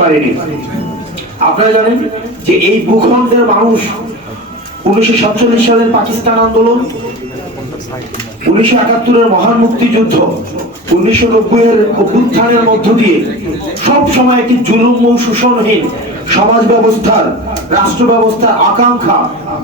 পারেনি। আপনারা জানেন যে এই ভূখণ্ডের মানুষ উনিশশো সাতচল্লিশ সালের পাকিস্তান আন্দোলন, উনিশশো একাত্তরের মহান মুক্তিযুদ্ধ, উনিশশো নব্বই এর অভ্যুত্থানের মধ্য দিয়ে সব সময় একটি জুলুম ও শোষণহীন সমাজ ব্যবস্থার, রাষ্ট্র ব্যবস্থার আকাঙ্ক্ষা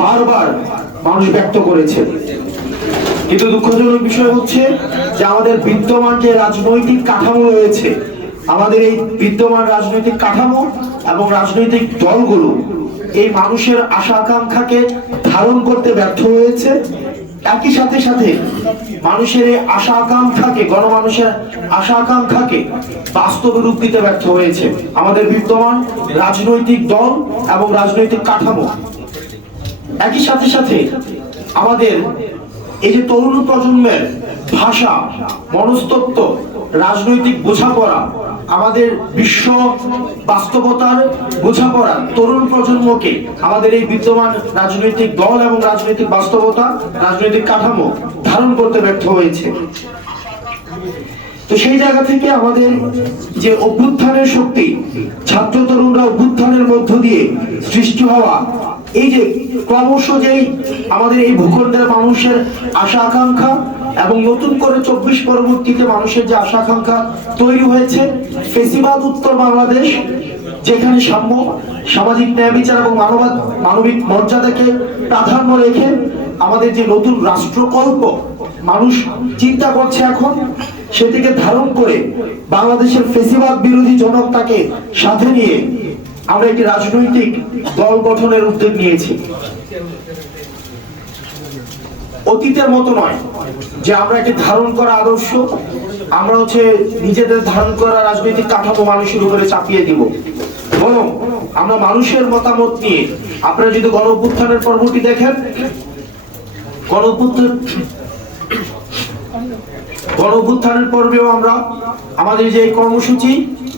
বারবার মানুষ ব্যক্ত করেছে। কিন্তু দুঃখজনক বিষয় হচ্ছে যে আমাদের বিদ্যমান যে রাজনৈতিক কাঠামো রয়েছে আমাদের এই বিদ্যমান রাজনৈতিক কাঠামো এবং রাজনৈতিক দলগুলো এই মানুষের আশা আকাঙ্ক্ষাকে ধারণ করতে ব্যর্থ হয়েছে। একই সাথে সাথে মানুষের এই আশা আকাঙ্ক্ষাকে, গণমানুষের আশা আকাঙ্ক্ষাকে বাস্তবে রূপ দিতে ব্যর্থ হয়েছে আমাদের বিদ্যমান রাজনৈতিক দল এবং রাজনৈতিক কাঠামো। একই সাথে সাথে আমাদের এই যে তরুণ প্রজন্মের ভাষা, মনস্তত্ত্ব, রাজনৈতিক বোঝাপড়া আমাদের বিশ্ব বাস্তবতার বোঝাপড়া তরুণ প্রজন্মকে আমাদের এই বিদ্যমান রাজনৈতিক দল এবং রাজনৈতিক বাস্তবতা, রাজনৈতিক কাঠামো ধারণ করতে ব্যর্থ হয়েছে। তো সেই জায়গা থেকে আমাদের যে অভ্যুত্থানের শক্তি, ছাত্র তরুণরা অভ্যুত্থানের মধ্য দিয়ে সৃষ্টি হওয়া এই যে ক্রমশ যেই আমাদের এই ভূখণ্ডের মানুষের আশা আকাঙ্ক্ষা এবং নতুন করে চব্বিশ পরবর্তীতে মানুষের যে আশা আকাঙ্ক্ষা তৈরি হয়েছে উত্তর বাংলাদেশ, যেখানে সাম্য, সামাজিক ন্যায় বিচার এবং মানবাদ মানবিক মর্যাদাকে প্রাধান্য রেখে আমাদের যে নতুন রাষ্ট্রকল্প মানুষ চিন্তা করছে এখন, সেটিকে ধারণ করে বাংলাদেশের ফেসিবাদ বিরোধী জনতাকে সাথে নিয়ে আমরা একটি রাজনৈতিক দল গঠনের উদ্যোগ নিয়েছি। অতীতের মতো নয় যে আমরা একটি ধারণ করা আদর্শ, আমরা হচ্ছে নিজেদের ধারণ করা রাজনৈতিক কাঠামো মানুষের উপরে চাপিয়ে দিব। বরং আমরা মানুষের মতামত নিয়ে, আপনারা যদি গণ অভ্যুত্থানের পর্বটি দেখেন, গণ গণ অভ্যুত্থানের পর্বেও আমরা আমাদের যে কর্মসূচি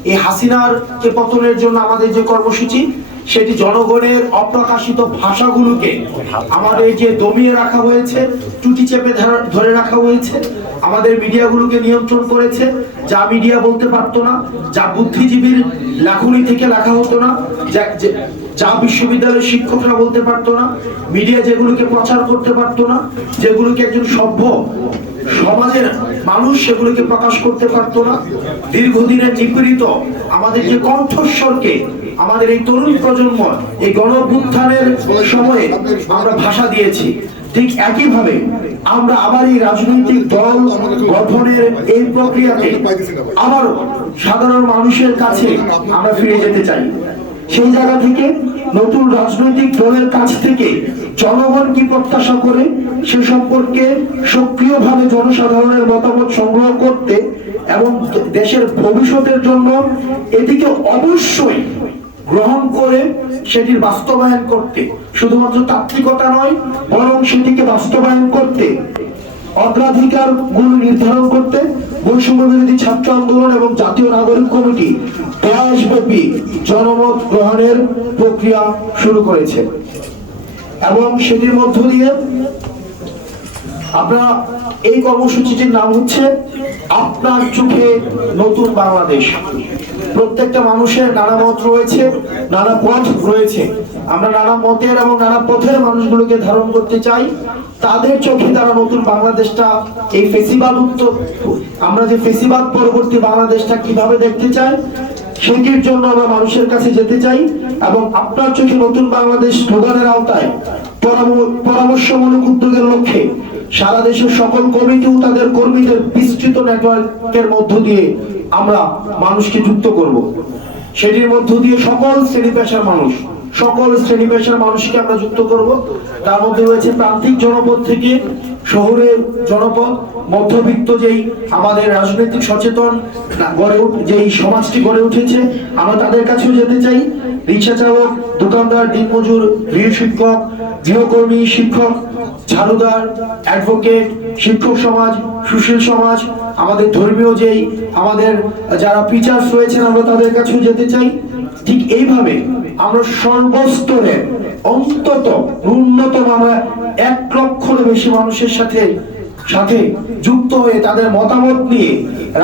এই হাসিনার কে পতনের জন্য আমাদের যে কর্মসূচি, সেটি জনগণের অপ্রকাশিত ভাষাগুলোকে আমাদের যে দমিয়ে রাখা হয়েছে টুটি চেপে ধরা- রাখা হয়েছে, আমাদের মিডিয়াগুলোকে নিয়ন্ত্রণ করেছে, যা মিডিয়া বলতে পারতো না, যা বুদ্ধিজীবীর লেখনী থেকে লেখা হতো না যা বিশ্ববিদ্যালয়ের শিক্ষকরা বলতে পারতো না, মিডিয়া যেগুলোকে প্রচার করতে পারতো না, যেগুলোকে একজন সভ্য সমাজের মানুষ সেগুলোকে প্রকাশ করতে পারতো না। দীর্ঘদিনের নিপীড়িত আমাদের যে কণ্ঠস্বরকে, আমাদের এই তরুণ প্রজন্ম, এই গণ সময়ে আমরা ভাষা দিয়েছি। ঠিক একইভাবে আমরা আবার এই রাজনৈতিক দল গঠনের এই প্রক্রিয়াতে আবার সাধারণ মানুষের কাছে আমরা ফিরে যেতে চাই। সেই জায়গা থেকে নতুন রাজনৈতিক দলের কাছ থেকে জনগণ কি প্রত্যাশা করে? সে সম্পর্কে সক্রিয়ভাবে জনসাধারণের মতামত সংগ্রহ করতে এবং দেশের ভবিষ্যতের জন্য এটিকে অবশ্যই গ্রহণ করে সেটির বাস্তবায়ন করতে। শুধুমাত্র তাত্ত্বিকতা নয়, বরং সেটিকে বাস্তবায়ন করতে অগ্রাধিকারগুলো নির্ধারণ করতে বৈষম্য বিরোধী ছাত্র আন্দোলন এবং জাতীয় নাগরিক কমিটি দেশব্যাপী জনমত গ্রহণের প্রক্রিয়া শুরু করেছে। এবং সেটির মধ্য দিয়ে আপনারা এই কর্মসূচিটির নাম হচ্ছে আপনার চোখে নতুন বাংলাদেশ। প্রত্যেকটা মানুষের নানা মত রয়েছে, নানা পথ রয়েছে। আমরা নানা মতের এবং নানা পথের মানুষগুলোকে ধারণ করতে চাই। তাদের চোখে তারা নতুন বাংলাদেশটা, এই ফেসিবাদ উত্তর আমরা যে ফেসিবাদ পরবর্তী বাংলাদেশটা কীভাবে দেখতে চাই সেটির জন্য আমরা মানুষের কাছে যেতে চাই এবং আপনার চোখে নতুন বাংলাদেশ স্লোগানের আওতায় পরাম- পরামর্শমূলক উদ্যোগের লক্ষ্যে সারা দেশের সকল কমিটি ও তাদের কর্মীদের বিস্তৃত নেটওয়ার্কের মধ্য দিয়ে আমরা মানুষকে যুক্ত করব। সেটির মধ্য দিয়ে সকল শ্রেণি পেশার মানুষ, সকল শ্রেণি পেশার মানুষকে আমরা যুক্ত করব। তার মধ্যে রয়েছে প্রান্তিক জনপদ থেকে শহরের জনপদ, মধ্যবিত্ত যেই আমাদের রাজনৈতিক সচেতন গড়ে যেই সমাজটি গড়ে উঠেছে, আমরা তাদের কাছেও যেতে চাই। রিক্সা চালক, দোকানদার, দিনমজুর, গৃহ শিক্ষক, গৃহকর্মী, শিক্ষক, ঝাড়ুদার, অ্যাডভোকেট, শিক্ষক সমাজ, সুশীল সমাজ, আমাদের ধর্মীয় যেই আমাদের যারা টিচার্স রয়েছেন, আমরা তাদের কাছেও যেতে চাই। ঠিক এইভাবে আমরা সর্বস্তরে, অন্তত ন্যূনতম আমরা এক লক্ষের বেশি মানুষের সাথে সাথে যুক্ত হয়ে তাদের মতামত নিয়ে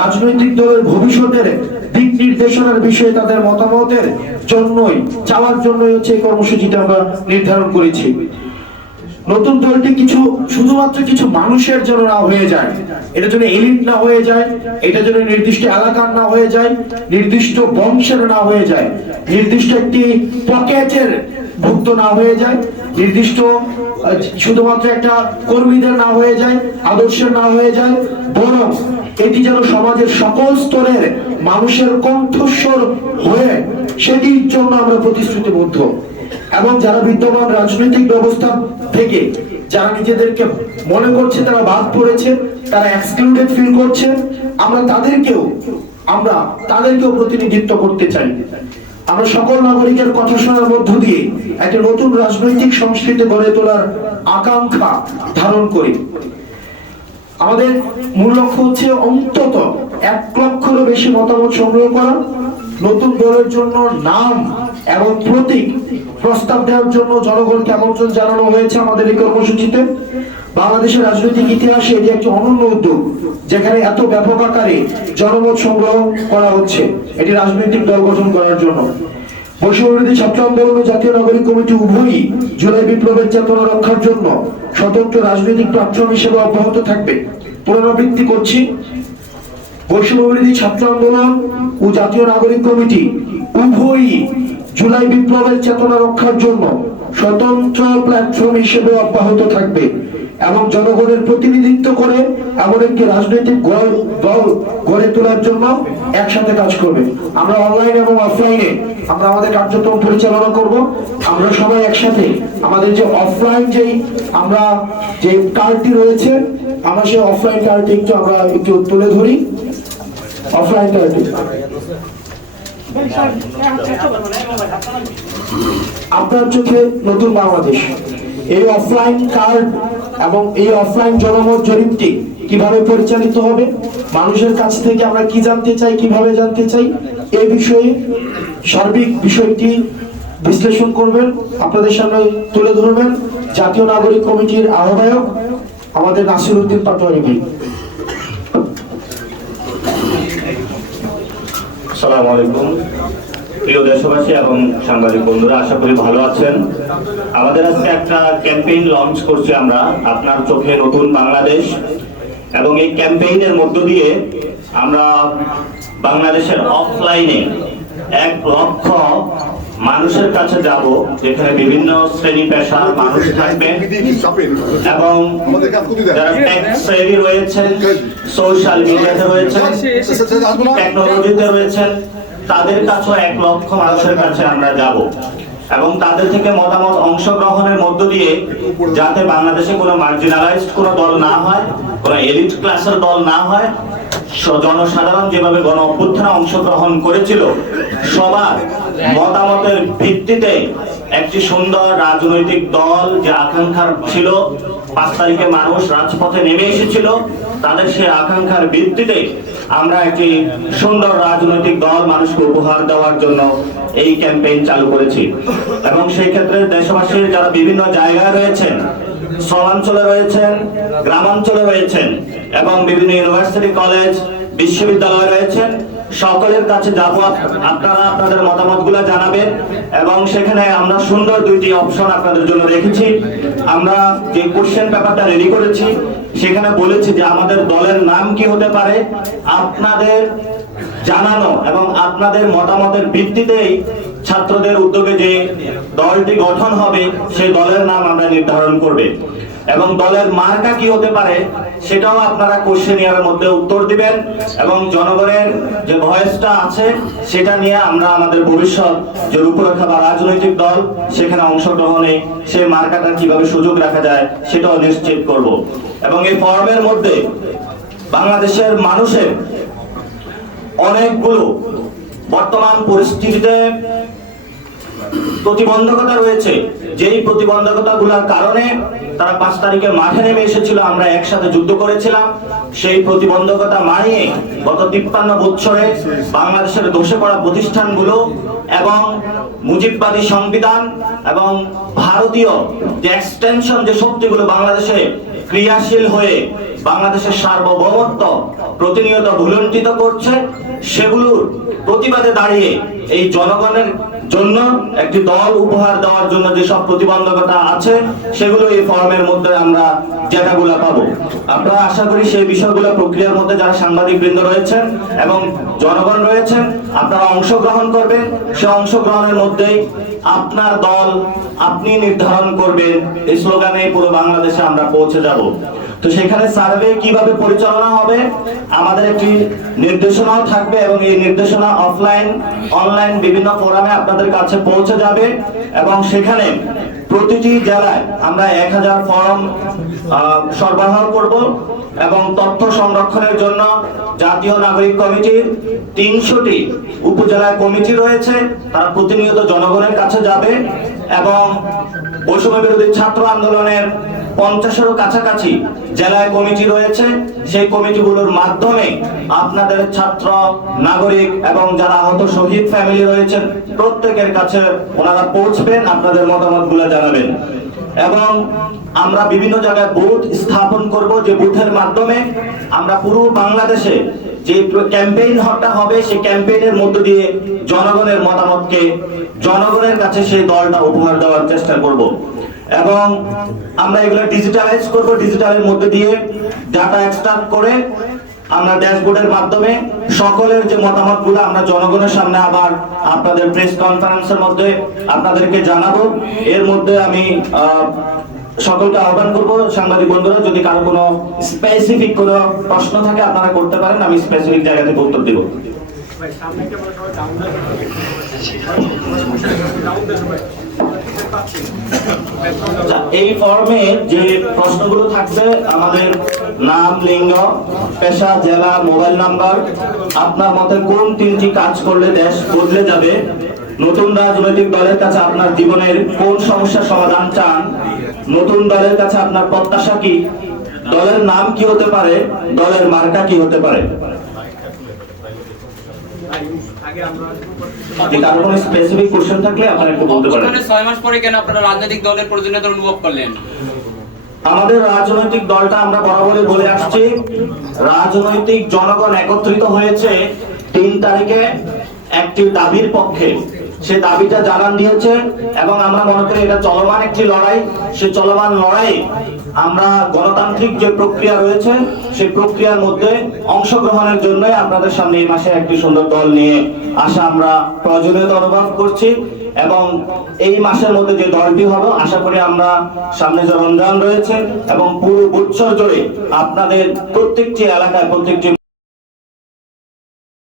রাজনৈতিক দলের ভবিষ্যতের দিক নির্দেশনার বিষয়ে তাদের মতামতের জন্যই, চাওয়ার জন্যই হচ্ছে এই কর্মসূচিটা আমরা নির্ধারণ করেছি। নতুন দলটি কিছু, শুধুমাত্র কিছু মানুষের জন্য না হয়ে যায়। এটা যেন এলিট না হয়ে যায়, এটা যেন নির্দিষ্ট এলাকার না হয়ে যায়, নির্দিষ্ট বংশের না হয়ে যায়, নির্দিষ্ট একটি পকেটের ভুক্ত না হয়ে যায়, নির্দিষ্ট শুধুমাত্র একটা কর্মীদের না হয়ে যায়, আদর্শের না হয়ে যায়, বরং এটি যেন সমাজের সকল স্তরের মানুষের কণ্ঠস্বর হয়ে, সেটির জন্য আমরা প্রতিশ্রুতিবদ্ধ। এবং যারা বিদ্যমান রাজনৈতিক ব্যবস্থা থেকে, যারা নিজেদেরকে মনে করছে তারা বাদ পড়েছে, তারা এক্সক্লুডেড ফিল করছে, আমরা তাদেরকেও আমরা তাদেরকেও প্রতিনিধিত্ব করতে চাই। আমরা সকল নাগরিকের কথা শোনার মধ্য দিয়ে একটা নতুন রাজনৈতিক সংস্কৃতি গড়ে তোলার আকাঙ্ক্ষা ধারণ করি। আমাদের মূল লক্ষ্য হচ্ছে অন্তত এক লক্ষেরও বেশি মতামত সংগ্রহ করা, নতুন দলের জন্য নাম এবং প্রতীক প্রস্তাব দেওয়ার জন্য জনগণকে আমন্ত্রণ জানানো হয়েছে আমাদের এই কর্মসূচিতে। বাংলাদেশের রাজনৈতিক ইতিহাসে এটি একটি অনন্য উদ্যোগ, যেখানে এত ব্যাপক আকারে জনমত সংগ্রহ করা হচ্ছে। এটি রাজনৈতিক দল গঠন করার জন্য। বৈষম্যবিরোধী ছাত্র আন্দোলন জাতীয় নাগরিক কমিটি উভয়ই জুলাই বিপ্লবের চেতনা রক্ষার জন্য স্বতন্ত্র রাজনৈতিক প্ল্যাটফর্ম হিসেবে অব্যাহত থাকবে। পুনরাবৃত্তি করছি। বৈষম্যবিরোধী ছাত্র আন্দোলন ও জাতীয় নাগরিক কমিটি উভয়ই জুলাই বিপ্লবের চেতনা রক্ষার জন্য স্বতন্ত্র প্ল্যাটফর্ম হিসেবে অব্যাহত থাকবে এবং জনগণের প্রতিনিধিত্ব করে এমন একটি রাজনৈতিক দল গড়ে তোলার জন্য একসাথে কাজ করবে। আমরা অনলাইন এবং অফলাইনে আমরা আমাদের কার্যক্রম পরিচালনা করব। আমরা সবাই একসাথে আমাদের যে অফলাইন যেই আমরা যে কার্ডটি রয়েছে, আমরা সেই অফলাইন কার্ডটি একটু আমরা একটু তুলে ধরি। অফলাইন কার্ডটি আপনার চোখে নতুন বাংলাদেশ। এই অফলাইন কার্ড এবং এই অফলাইন জনমত জরিপটি কীভাবে পরিচালিত হবে, মানুষের কাছ থেকে আমরা কি জানতে চাই, কীভাবে জানতে চাই এই বিষয়ে সার্বিক বিষয়টি বিশ্লেষণ করবেন, আপনাদের সামনে তুলে ধরবেন। জাতীয় নাগরিক কমিটির আহ্বায়ক আমাদের নাসির উদ্দিন পাটোয়ারি ভাই। আসসালামু আলাইকুম। প্রিয় দেশবাসী এবং সাংবাদিক বন্ধুরা, আশা করি ভালো আছেন। আমাদের আজকে একটা ক্যাম্পেইন লঞ্চ করছি আমরা, আপনার চোখে নতুন বাংলাদেশ। এবং এই ক্যাম্পেইনের মধ্য দিয়ে আমরা বাংলাদেশের অফলাইনে এক লক্ষ মানুষের কাছে যাব, যেখানে বিভিন্ন শ্রেণি পেশার মানুষ থাকবে। এবং যারা টেক রয়েছেন সোশ্যাল মিডিয়াতে রয়েছেন টেকনোলজিতে রয়েছেন, তাদের কাছেও এক লক্ষ মানুষের কাছে আমরা যাব। এবং তাদের থেকে মতামত অংশগ্রহণের মধ্য দিয়ে যাতে বাংলাদেশে কোনো মার্জিনালাইজড কোনো দল না হয়, কোনো এলিট ক্লাসের দল না হয় জনসাধারণ যেভাবে গণ অভ্যুত্থানে অংশগ্রহণ করেছিল সবার মতামতের ভিত্তিতে একটি সুন্দর রাজনৈতিক দল যে আকাঙ্ক্ষার ছিল, পাঁচ তারিখে মানুষ রাজপথে নেমে এসেছিল, তাদের সেই আকাঙ্ক্ষার ভিত্তিতে আমরা একটি সুন্দর রাজনৈতিক দল মানুষকে উপহার দেওয়ার জন্য এই ক্যাম্পেইন চালু করেছি। এবং সেই ক্ষেত্রে দেশবাসীর যারা বিভিন্ন জায়গায় রয়েছেন শ্রমাঞ্চলে রয়েছেন, গ্রামাঞ্চলে রয়েছেন এবং বিভিন্ন ইউনিভার্সিটি, কলেজ, বিশ্ববিদ্যালয় রয়েছেন সকলের কাছে যাব। আপনারা আপনাদের মতামতগুলো জানাবেন এবং সেখানে আমরা সুন্দর দুইটি অপশন আপনাদের জন্য রেখেছি। আমরা যে কোশ্চেন পেপারটা রেডি করেছি, সেখানে বলেছি যে আমাদের দলের নাম কি হতে পারে, আপনাদের জানানো এবং আপনাদের মতামতের ভিত্তিতেই ছাত্রদের উদ্যোগে যে দলটি গঠন হবে, সেই দলের নাম আমরা নির্ধারণ করবে। এবং দলের মার্কা কি হতে পারে সেটাও আপনারা কোশ্চেনিয়ারের মধ্যে উত্তর দিবেন এবং জনগণের যে ভয়েসটা আছে, সেটা নিয়ে আমরা আমাদের ভবিষ্যৎ যে রূপরেখা বা রাজনৈতিক দল, সেখানে অংশগ্রহণে সেই মার্কাটা কীভাবে সুযোগ রাখা যায়, সেটাও নিশ্চিত করব। এবং এই ফর্মের মধ্যে বাংলাদেশের মানুষের অনেকগুলো বর্তমান পরিস্থিতিতে প্রতিবন্ধকতা রয়েছে। যেই প্রতিবন্ধকতাগুলোর কারণে তারা পাঁচ তারিখে মাঠে নেমে এসেছিল, আমরা একসাথে যুদ্ধ করেছিলাম। সেই প্রতিবন্ধকতা মানিয়ে গত তিপ্পান্ন বছরে বাংলাদেশের ধসে পড়া প্রতিষ্ঠানগুলো এবং মুজিববাদী সংবিধান এবং ভারতীয় যে এক্সটেনশন যে শক্তিগুলো বাংলাদেশে ক্রিয়াশীল হয়ে বাংলাদেশের সার্বভৌমত্ব প্রতিনিয়ত ভুলুণ্ঠিত করছে, সেগুলোর প্রতিবাদে দাঁড়িয়ে এই জনগণের জন্য একটি দল উপহার দেওয়ার জন্য যেসব প্রতিবন্ধকতা আছে, সেগুলো এই ফর্মের মধ্যে আমরা জায়গাগুলো পাবো। আমরা আশা করি সেই বিষয়গুলো প্রক্রিয়ার মধ্যে যারা সাংবাদিক বৃন্দ রয়েছেন এবং জনগণ রয়েছেন, আপনারা অংশগ্রহণ করবেন। সে অংশগ্রহণের মধ্যেই আপনার দল আপনি নির্ধারণ করবেন এই স্লোগানে পুরো বাংলাদেশে আমরা পৌঁছে যাব। তো সেখানে সার্ভে কীভাবে পরিচালনা হবে, আমাদের একটি নির্দেশনাও থাকবে এবং এই নির্দেশনা অফলাইন অনলাইন বিভিন্ন ফোরামে আপনাদের কাছে পৌঁছে যাবে এবং সেখানে প্রতিটি জেলায় আমরা এক হাজার ফর্ম সরবরাহ করব এবং তথ্য সংরক্ষণের জন্য জাতীয় নাগরিক কমিটির তিনশোটি উপজেলায় কমিটি রয়েছে, তারা প্রতিনিয়ত জনগণের কাছে যাবে এবং বৈষম্য বিরোধী ছাত্র আন্দোলনের পঞ্চাশেরও কাছাকাছি জেলায় কমিটি রয়েছে। সেই কমিটিগুলোর মাধ্যমে আপনাদের ছাত্র, নাগরিক এবং যারা আহত শহীদ ফ্যামিলি রয়েছেন, প্রত্যেকের কাছে ওনারা পৌঁছবেন, আপনাদের মতামতগুলো জানাবেন। এবং আমরা বিভিন্ন জায়গায় বুথ স্থাপন করব যে বুথের মাধ্যমে আমরা পুরো বাংলাদেশে যে ক্যাম্পেইন হটা হবে সেই ক্যাম্পেইনের মধ্য দিয়ে জনগণের মতামতকে, জনগণের কাছে সেই দলটা উপহার দেওয়ার চেষ্টা করব। এবং আমরা এগুলো ডিজিটালাইজ করব ডিজিটালের মধ্যে দিয়ে ডাটা এক্সট্রাক্ট করে আমরা ড্যাশবোর্ডের মাধ্যমে সকলের যে মতামতগুলো আমরা জনগণের সামনে আবার আপনাদের প্রেস কনফারেন্সের মধ্যে আপনাদেরকে জানাব। এর মধ্যে আমি সকলকে আহ্বান করব সাংবাদিক বন্ধুরা যদি কারও কোনো স্পেসিফিক কোনো প্রশ্ন থাকে আপনারা করতে পারেন আমি স্পেসিফিক জায়গা থেকে উত্তর দেব। আচ্ছা, এই ফর্মে যে প্রশ্নগুলো থাকবে আমাদের নাম লিঙ্গ পেশা জেলা মোবাইল নাম্বার আপনার মতে কোন তিনটি কাজ করলে দেশ বদলে যাবে? নতুন রাজনৈতিক দলের কাছে আপনার জীবনের কোন সমস্যার সমাধান চান? নতুন দলের কাছে আপনার প্রত্যাশা কি? দলের নাম কি হতে পারে? দলের মার্কা কি হতে পারে? কারও কোনো স্পেসিফিক কোশ্চেন থাকলে আপনারা একটু বলতে পারেন। মাস পরে কেন আপনারা রাজনৈতিক দলের প্রয়োজনীয়তা অনুভব করলেন? আমাদের রাজনৈতিক দলটা আমরা বরাবরই বলে আসছি। রাজনৈতিক জনগণ একত্রিত হয়েছে তিন তারিখে একটি দাবির পক্ষে। সে দাবিটা জানান দিয়েছে এবং আমরা মনে করি এটা চলমান একটি লড়াই। সে চলমান লড়াই আমরা গণতান্ত্রিক যে প্রক্রিয়া রয়েছে, সেই প্রক্রিয়ার মধ্যে অংশগ্রহণের জন্যই আপনাদের সামনে এই মাসে একটি সুন্দর দল নিয়ে আসা আমরা প্রয়োজনীয়তা অনুভব করছি এবং এই মাসের মধ্যে যে দলটি হবে, আশা করি আমরা সামনে যে রমজান রয়েছে এবং পুরো বছর জুড়ে আপনাদের প্রত্যেকটি এলাকায় প্রত্যেকটি